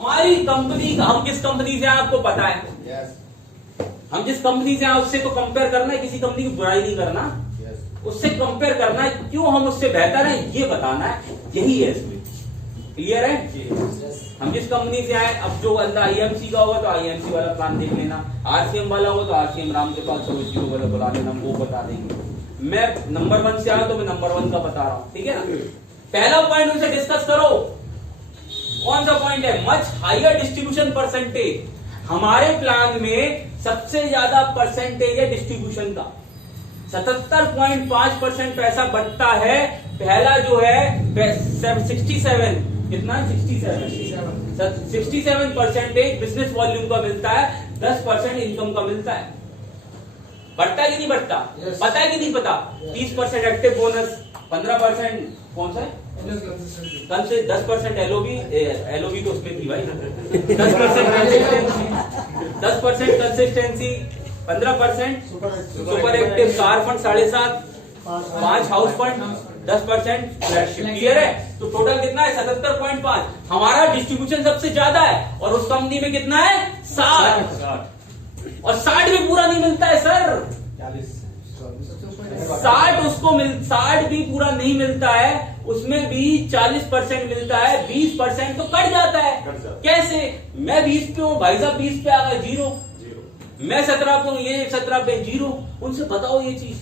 हमारी कंपनी, हम किस कंपनी से हैं आपको पता है? हम जिस कंपनी से हैं उससे तो कंपेयर करना है, किसी कंपनी की बुराई नहीं करना, उससे कंपेयर करना है, क्यों हम उससे बेहतर हैं ये बताना है, यही है इसमें। क्लियर है? हम जिस कंपनी से आए, अब जो बंदा आईएमसी का होगा तो आईएमसी वाला प्लान देख लेना, आरसीएम वाला हो तो आरसीएम राम के पास चलो जीरो वाला बुला लेना, वो बता देंगे। मैं नंबर 1 से आया तो मैं नंबर 1 का बता रहा हूं, ठीक है ना। पहला पॉइंट उनसे डिस्कस करो। कौन सा पॉइंट है? Much higher distribution percentage. हमारे प्लान में सबसे ज्यादा परसेंटेज है डिस्ट्रीब्यूशन का, 77.5% पैसा बढ़ता है। पहला जो है 67, कितना? 67% बिजनेस वॉल्यूम का मिलता है, 10% इनकम का मिलता है। बढ़ता है कि नहीं बढ़ता? पता है कि नहीं पता? 30% एक्टिव बोनस, 15% कौन सा है? कल से 10% एलओबी तो उसमें थी भाई। 10% consistency, 15% super active car fund 7.5, 5 house fund, 10% flagship. Clear है? तो टोटल कितना है? 77.5। हमारा डिस्ट्रीब्यूशन सबसे ज्यादा है और उस कंपनी में कितना है? 60। और 60 भी पूरा नहीं मिलता है सर, 60 भी पूरा नहीं मिलता है, उसमें भी 40% मिलता है, 20% तो कट जाता है। कैसे? मैं 20 पे हूं, भाई साहब 20 पे आ गए, जीरो। मैं 17 पे हूं, ये 17 पे जीरो। उनसे बताओ ये चीज।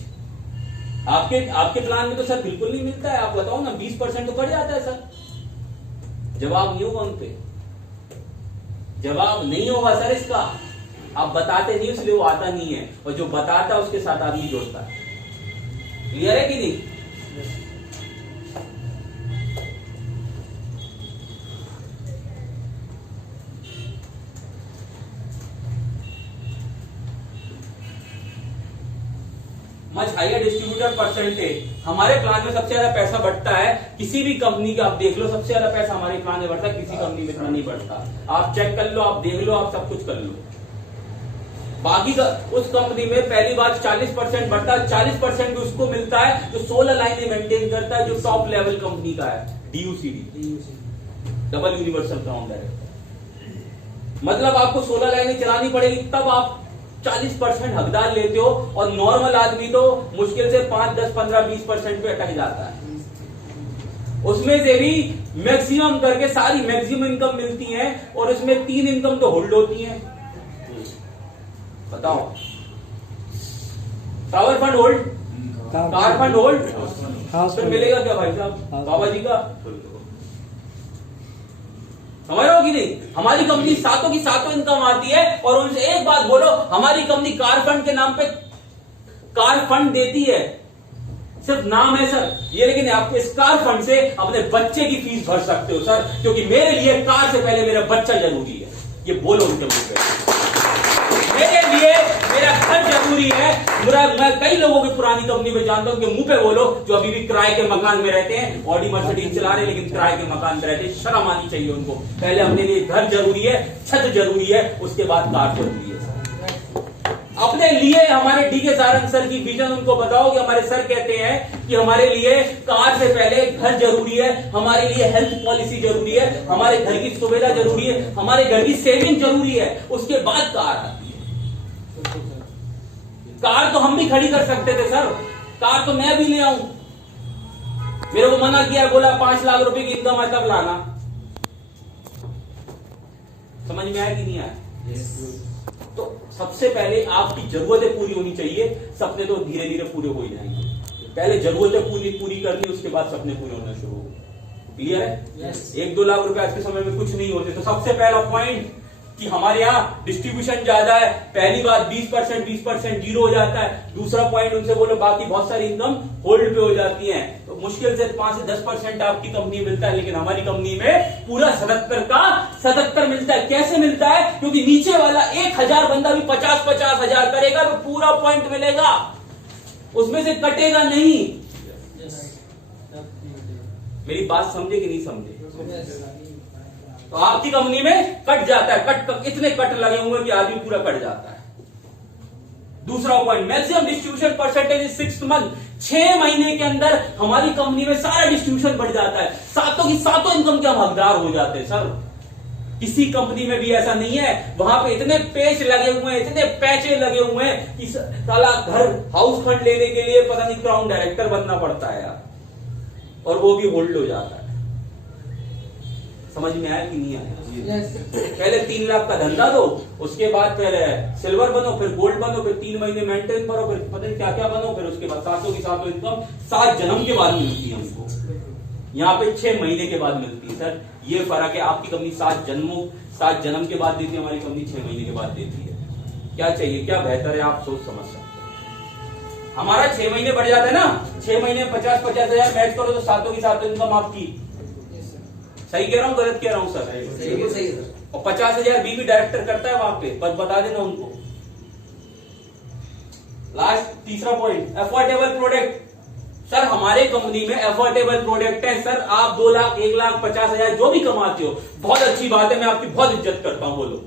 आपके प्लान में तो सर बिल्कुल नहीं मिलता है, आप बताओ ना, 20% तो कट जाता है सर। जवाब नहीं होगा उनपे, जवाब नहीं होगा सर इसका। आप बताते नहीं इसलिए वो आता नहीं है, और जो बताता है उसके साथ आदमी जोड़ता है। क्लियर है कि नहीं? Much higher distributor percentage. हमारे प्लान में सबसे ज्यादा पैसा बढ़ता है, किसी भी कंपनी का आप देख लो, सबसे ज्यादा पैसा हमारे प्लान में बढ़ता है, किसी कंपनी में इतना नहीं बढ़ता। आप चेक कर लो, आप देख लो, आप सब कुछ कर लो। बाकी का उस कंपनी में पहली बात 40% बढ़ता है, 40% भी उसको मिलता है जो 16 लाइनें मेंटेन करता है, जो टॉप लेवल कंपनी का है, DUCD, double universal crown director. मतलब आपको 16 लाइनें चलानी पड़ेगी, तब आप 40% हकदार लेते हो, और नॉर्मल आदमी तो मुश्किल से 5, 10, 15, 20% पे अटक जाता है। उसमें से भी मैक्सिमम करके सारी मैक्सिमम इनकम मिलती है, और उसमें 3 इनकम तो होल्ड होती है। बताओ, tower fund hold, car fund hold, फिर मिलेगा क्या भाई साहब? बाबा जी का। समझ रहे हो कि नहीं? हमारी कंपनी सातों की सातों इनकम आती है, और उनसे एक बात बोलो, हमारी कंपनी कार फंड के नाम पे कार फंड देती है, सिर्फ नाम है सर ये, लेकिन आप इस कार फंड से अपने बच्चे की फीस भर सकते हो सर, क्योंकि मेरे लिए कार से पहले मेरा बच्चा जरूरी है। ये बोलो उनके मुंह पे, मेरे लिए मेरा घर जरूरी है। मैं कई लोगों की पुरानी कंपनी में जानता हूं, उनके मुंह पे बोलो, जो अभी भी किराए के मकान में रहते हैं, ऑडी मर्सिडीज चला रहे, लेकिन किराए के मकान में रहते हैं। शर्म आनी चाहिए उनको। पहले अपने लिए घर जरूरी है, छत जरूरी है, उसके बाद कार जरूरी है। अपने लिए हमारे डीके सारंग सर की विजन उनको बताओ, कि हमारे सर कहते हैं कि हमारे लिए कार से पहले घर जरूरी है, हमारे लिए हेल्थ पॉलिसी जरूरी है, हमारे घर की सुविधा जरूरी है, हमारे घर की सेविंग जरूरी है, उसके बाद कार आती है। कार तो हम भी खड़ी कर सकते थे सर, कार तो मैं भी ले आऊं, मेरे को मना किया, बोला 5 लाख रुपए की इनकम है तब लाना। समझ में आया कि नहीं आया? तो सबसे पहले आपकी जरूरतें पूरी होनी चाहिए, सपने तो धीरे धीरे पूरे हो ही जाएंगे। पहले जरूरतें पूरी करनी, उसके बाद सपने पूरे होना शुरू हो। क्लियर है? 1-2 लाख रुपए आज के समय में कुछ नहीं होते। तो सबसे पहला पॉइंट कि हमारे यहाँ डिस्ट्रीब्यूशन ज्यादा है, पहली बात 20% जीरो हो जाता है। दूसरा पॉइंट उनसे बोलो, बाकी बहुत सारी इनकम होल्ड पे हो जाती है, तो मुश्किल से 5 से 10% आपकी कंपनी मिलता है, लेकिन हमारी कंपनी में पूरा 77 मिलता है। कैसे मिलता है? क्योंकि नीचे वाला 1000 बंदा भी 50-50 हजार करेगा तो पूरा पॉइंट मिलेगा, उसमें से कटेगा नहीं। मेरी बात समझे कि नहीं समझे? तो आपकी कंपनी में कट जाता है, इतने कट लगे हुए कि आदमी पूरा कट जाता है। दूसरा point, maximum distribution percentage is 6 month. 6 महीने के अंदर हमारी कंपनी में सारा डिस्ट्रीब्यूशन बढ़ जाता है, सातों की सातों इनकम के हम हकदार हो जाते हैं सर। किसी कंपनी में भी ऐसा नहीं है। वहां पे इतने पेच लगे हुए हैं, इतने पैचे लगे हुए हैं कि साला घर हाउस फंड लेने के लिए पता नहीं क्राउन डायरेक्टर बनना पड़ता है यार, और वो भी होल्ड हो जाता है। समझ में आया कि नहीं आया? पहले 3 लाख का धंधा दो, उसके बाद फिर सिल्वर बनो, फिर गोल्ड बनो, फिर 3 महीने मेंटेन करो, फिर पता नहीं क्या क्या बनो, फिर उसके बाद 700 की 700 इनकम 7 जन्म के बाद मिलती है हमको। यहाँ पे 6 महीने के बाद मिलती है सर। ये फर्क है, आपकी कंपनी 7 जन्म के बाद देती है, हमारी कंपनी 6 महीने के बाद देती है। क्या चाहिए, क्या बेहतर है, आप सोच समझ सकते हैं। हमारा 6 महीने बढ़ जाता है ना, 6 महीने में 50-50 हजार मैच करो तो 700 की 700 इनकम आपकी। सही कह रहा हूँ गलत कह रहा हूँ सर? सही है सर। और 50,000 बीवी डायरेक्टर करता है वहां पे, बस बता देना उनको। लास्ट तीसरा पॉइंट, अफोर्डेबल प्रोडक्ट। सर हमारे कंपनी में अफोर्डेबल प्रोडक्ट है सर। आप 2 लाख 1 लाख 50,000 जो भी कमाते हो, बहुत अच्छी बात है, मैं आपकी बहुत इज्जत करता हूं। बोलो